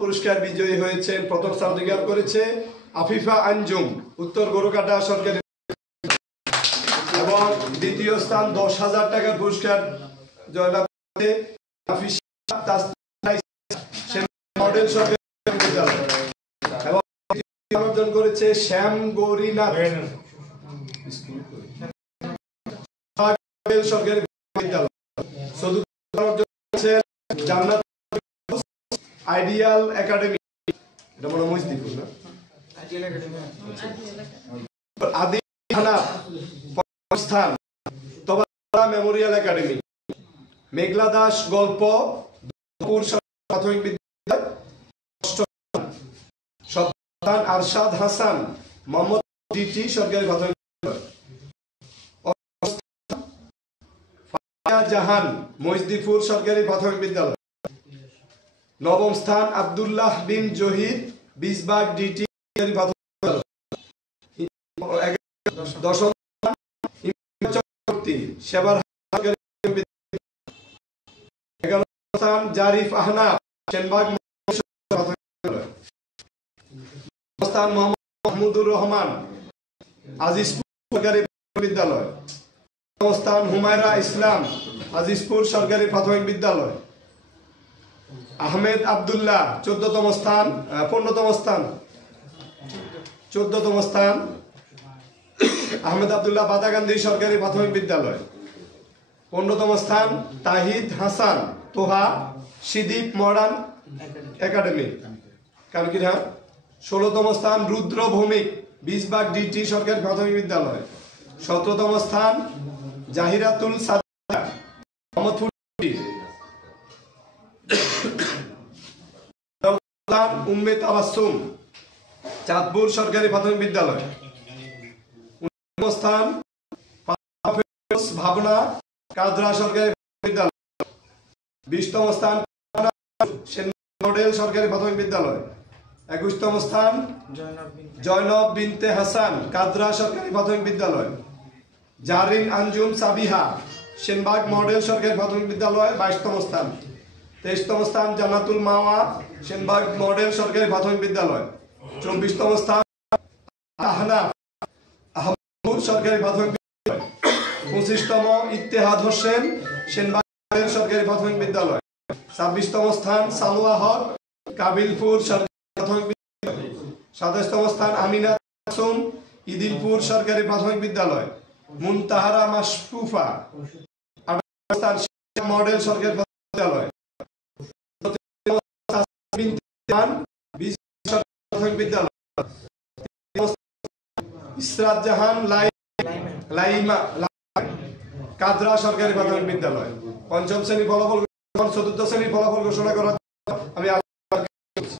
পুরস্কার বিজয়ী হয়েছেন, প্রথম স্থান অধিকার করেছে আফিফা আঞ্জুম, উত্তর গরুকাটা সরকারি, এবং দ্বিতীয় স্থান 10,000 টাকার পুরস্কার জয়লাভ করেছে মডেল সরকারি বিদ্যালয়, এবং অর্জন করেছে শ্যাম গৌরীনাথ সরকারি বিদ্যালয়। জান্নাত আইডিয়াল একাডেমি, এটা মনে হয় না, আদি স্থান তবা মেমোরিয়াল একাডেমি, মেঘলা দাস গল্প প্রাথমিক বিদ্যালয়, সন্তান আরশাদ হাসান মোহাম্মদ ডিটি সরকারি প্রাথমিক বিদ্যালয়, জাহান মজদিপুর সরকারি প্রাথমিক বিদ্যালয়, নবম স্থান আব্দুল্লাহ বিন জহিদ বিসবাগ ডিটি প্রাথমিক বিদ্যালয়, দশম স্থান সেবার সরকারি বিদ্যালয়, 11 স্থান জারিফ আহনাফ সেনবাগ প্রাথমিক বিদ্যালয়, স্থান মোহাম্মদ মাহমুদুর রহমান আজিজপুর সরকারি বিদ্যালয়, স্থান হুমায়রা ইসলাম আজিজপুর সরকারি প্রাথমিক বিদ্যালয়, আহমেদ আব্দুল্লাহ 14তম স্থান আহমেদ আব্দুল্লাহ বাদাগান্ধী সরকারি প্রাথমিক বিদ্যালয়, 15তম স্থান তাহিদ হাসান তোহা সিদ্দিক মডার্ন একাডেমি কানকিরহা, 16তম স্থান রুদ্র ভৌমিক বিসবাগ ডিটি সরকারি প্রাথমিক বিদ্যালয়, 17তম স্থান জাহিরাতুল সাদিয়া মোহাম্মদপুর উম্মে তাবাসসুম চাঁদপুর সরকারি প্রাথমিক বিদ্যালয়, 19তম স্থান ভাবনা কাদরা সরকারি বিদ্যালয়, 20তম স্থান মডেল সরকারি প্রাথমিক বিদ্যালয়, 21তম স্থান জয়নব বিনতে হাসান কাদরা সরকারি প্রাথমিক বিদ্যালয়, জারিন আঞ্জুম সাবিহা সেনবাগ মডেল সরকারি প্রাথমিক বিদ্যালয় 22তম স্থান, 23তম স্থান জান্নাতুল মাওয়া সেনবাগ মডেল সরকারি প্রাথমিক বিদ্যালয়, 24তম স্থান আহনাফ আহমদপুর সরকারি প্রাথমিক বিদ্যালয়, 25তম ইত্তেহাদ হোসেন সেনবাগ মডেল সরকারি প্রাথমিক বিদ্যালয়, 26তম স্থান সালোয়া হক কাবিলপুর সরকারি প্রাথমিক বিদ্যালয়, 27তম স্থান আমিনা মাসুম ইদিলপুর সরকারি প্রাথমিক বিদ্যালয়, মুনতাহারা মাশরুফা স্থান মডেল সরকারি বিদ্যালয়, প্রাথমিক বিদ্যালয়, ইসরাত জাহান লাইমা কাদরা সরকারি প্রাথমিক বিদ্যালয়। পঞ্চম শ্রেণীর ফলাফল, চতুর্থ শ্রেণীর ফলাফল ঘোষণা করা আমি